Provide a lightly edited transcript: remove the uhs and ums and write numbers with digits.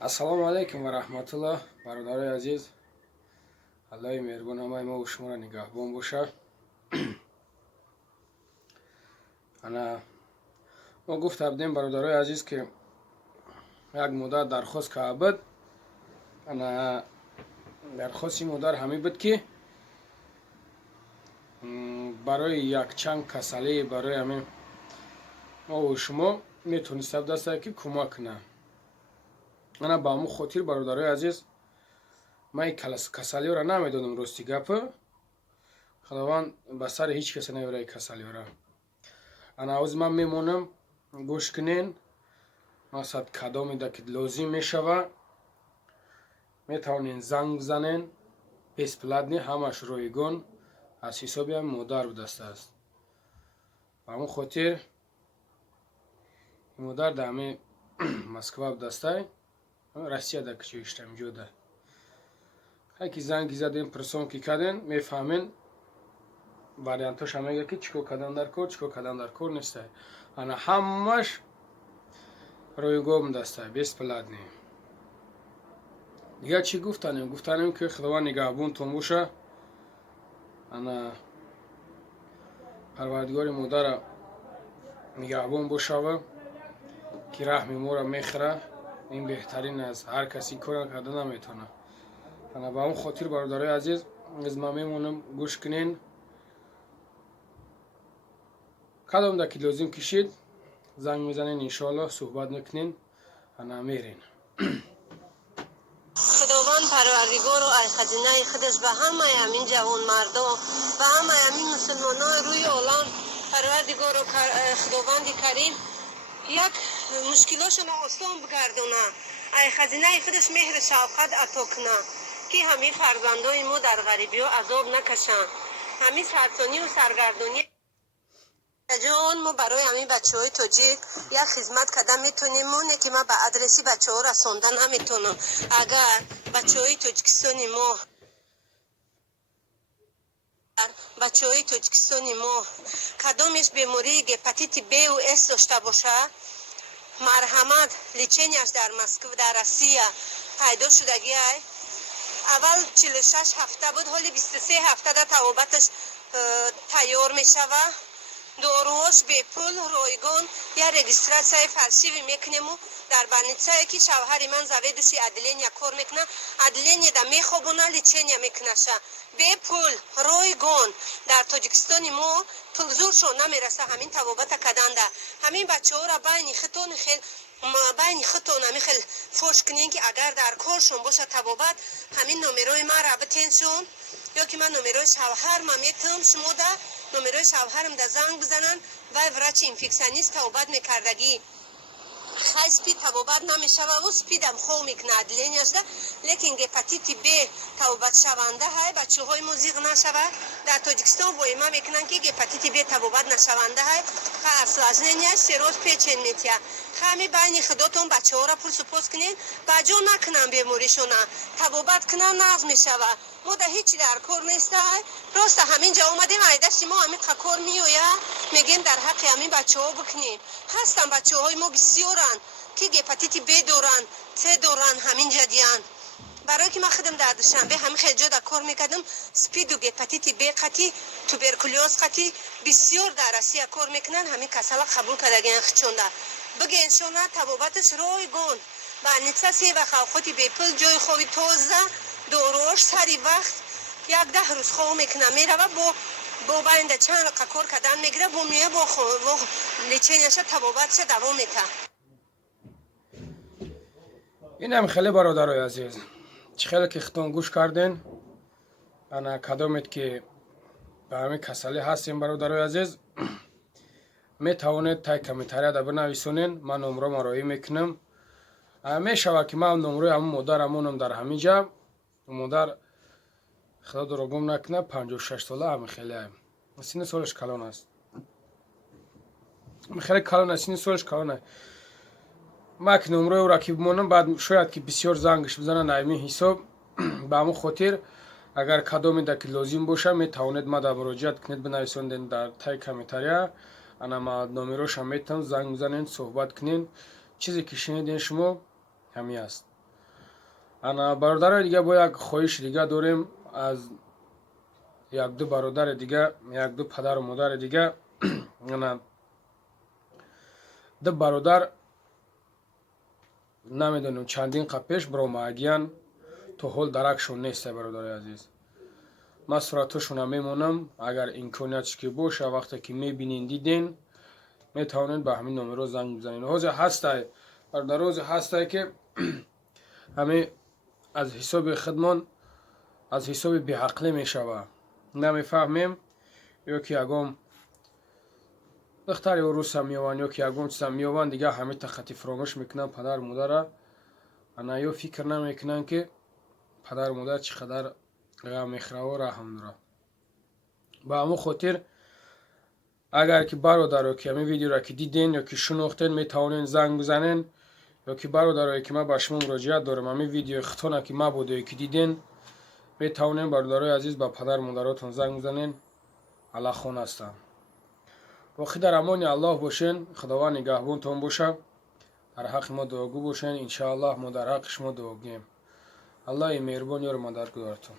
ассалому алайкум ва раҳматуллоҳ. бародарои азиз, аллоҳи меҳрубон ҳамаи мо ва шуморо нигаҳбон боша. ана мо гуфта будем бародарои азиз ки як модар дархост карда буд. ана дархости модар ҳамин буд ки барои якчанд касалии барои ҳамин мо ва шумо метавониста будааст ки кӯмак кунад. ана ба ҳамун хотир бародарои азиз, ман ин касалиёро намедонам. рости гапу худованд ба сари ҳеҷ касе наёра ин касалиёро. ана оз ман мемонам, гӯш кунен, масад кадомеда ки лозим мешава метавонен занг бизанен. бесплатни ҳамаш ройгон аз ҳисоби ҳам модар будастааст. ба ҳамун хотир модар дар ҳамин Москва будастай, Россияда кичиишта инҷода. ҳайки занги задем, пурсон ки карден, мефаҳмен вариантоша мега ки чӣ кор кардан дар кор, чӣ кор кардан дар кор нестай. ана ҳамаш ройгон будастай, бесплатни. дигар чӣ гуфтанем? Гуфтанем ки худованд нигаҳбонтон боша. ана парвардигори модара нигаҳбон бошава ки раҳми моро мехӯра. ин беҳтарин аст. ҳар каси кора карда наметавонад. ана ба ҳамун хотир бародарои азиз, аз ман мемонам, гӯш кунен. кадомда ки лозим кишид занг мезанен, иншоаллоҳ суҳбат мекунен. ана мерен. خداوند پروردگار و خزینه خودش به همه همین جوان مردم و همه همین مسلمانان روی عالم پروردگار و خداوند کریم یک مشکلاشون آسان بگردونه. ای خزینه خودش مهر شفقت عطا کنه که همین فرزندای ما در غریبی ها عذاب نکشن. همین سرسانی و سرگردانی جان ما برای همین بچه های تاجیک یک خدمت کردن میتونیم. مونه که ما به ادرسی بچه ها رساندن نمیتونم. اگر بچه های تاجیکستانی ما کدامش بیماری هپاتیت B و S داشته باشه، مرحمت لیچنیش در مسکو در روسیه پیدا شدگی های. اول 46 هفته بود، حالی 23 هفته در توابتش تیار میشوه. داروهاش به پول رایگان یا رجیستراسیون فالشیوی میکنیم. در بانیچه که شوهر من زویدوشی ادلینیا کار میکنه، ادلینیا دا میخوابونه، لیچنیا میکنشه به پول رایگان. در تاجیکستان ما پول زورشون نمیرسه همین توابت کدنده. همین بچه ها را بین خودتون خیلی فوش کنین که اگر در کارشون باشه توابت، همین نمرای ما رابطینشون یا که من نمرای شوهر ما میتونم شما ده نمرای شوهرم ده زنگ بزنن و وراچ اینفکسیونیست توابت میکردگی خیلی سپید توابت نمیشه و سپید هم خواه میکنه ادلینیش ده. لیکن هپاتیت B توابت شونده های بچه های موزیق نشوه. در تاجیکستان با ایما میکنن که هپاتیت B توابت نشونده های خرسلازنیش سیروز پیچین میتیه. خمی بین خودتون بچه ها را پرس و پوس کنین بجا نکنن بیموریشونه توابت کنن ناز میشوه. ما ده هیچی در کار نیسته های. راست همینجا اومدیم عیدشتی ما همین کار میویه میگیم در حق همین بچه ها بکنیم. هستن بچه های ما بسیارن که هپاتیت B دارن، C دارن، همین جدیان. برای که من خودم در دوشنبه همین خیلی جا در کار میکردم. سپید و هپاتیت B قطعی، توبرکولوز قطعی بسیار در روسیه کار میکنن. همین کسلا قبول کردگین خچونده بگه انشانه توابتش رایگان و نیچه سی و خوافاتی به پل جای خوابی تازه داروش سری وقت 10 روز خواه میکنه میره و با باینده چند رقه کار کردن میگیره با میه با لیچینش توابتش دوام میته. این هم خیلی برادرای عزیز، چه خیلی که خودتون گوش کردین. انا کدامت که به همین کسلی هستیم برادرای عزیز، میتوانید تای کامنتاری دا بنویسونین. من نمره ما رایی میکنم. میشوه که من نمره همون مادر همونم در همینجا. مادر خدا دارو گم نکنه 56 ساله همین خیلی هم سین سالش کلان است. خیلی کلان است، سین سالش کلان است. من که نمره او را که بمونم بعد شاید که بسیار زنگش بزنن همین حساب. به همون خاطر اگر کدامی دا که لازم باشه میتوانید ما دا مراجعت کنید بنویسوندین در تای کامنتاری. انا ما نمره‌اش هم میتونم زنگ بزنین صحبت کنین. چیزی که شنیدین شما همین است. ана бародари дига бо як хоҳиши дига дорем аз якду бародари дига, якду падару модари дига. ана ду бародар намедонем чандин қад пеш биромагиян, то ҳол даракшон нестай бародари азиз. ман сураташона мемонам, агар имкониятш ки боша вақте ки мебинин диден метавонед ба ҳамин номеро занг бизанед. ҳозир ҳастай бародар, ҳозир ҳастай ки ҳамин аз ҳисоби худмон аз ҳисоби беақлӣ мешава, намефаҳмем, ё ки ягон духтари урусам меёванд, ё ки ягон чизам меёванд, дига ҳамин тақати фаромӯш мекунанд падару модара. ана ё фикр намекунанд ки падару модар чӣ қадар ғам мехӯраву раҳм дорад. ба ҳамон хотир агар ки бародаро ки ҳамин видеоро ки диден ё ки шунохтен, метавонед занг бизанен, ё ки бародарое ки ман ба шумо муроҷиат дорам, ҳамин видеои хутона ки мабудое ки диден, метавонед бародарои азиз ба падару модаротон занг бизанен. аллахон ҳастам. боқӣ дар амони аллоҳ бошен. худованд нигаҳбонтон боша. дар ҳаққи мо дуогӯ бошен. иншоаллоҳ мо дар ҳаққи шумо дуогӯем. аллоҳи меҳрубон ёру мададгузортон.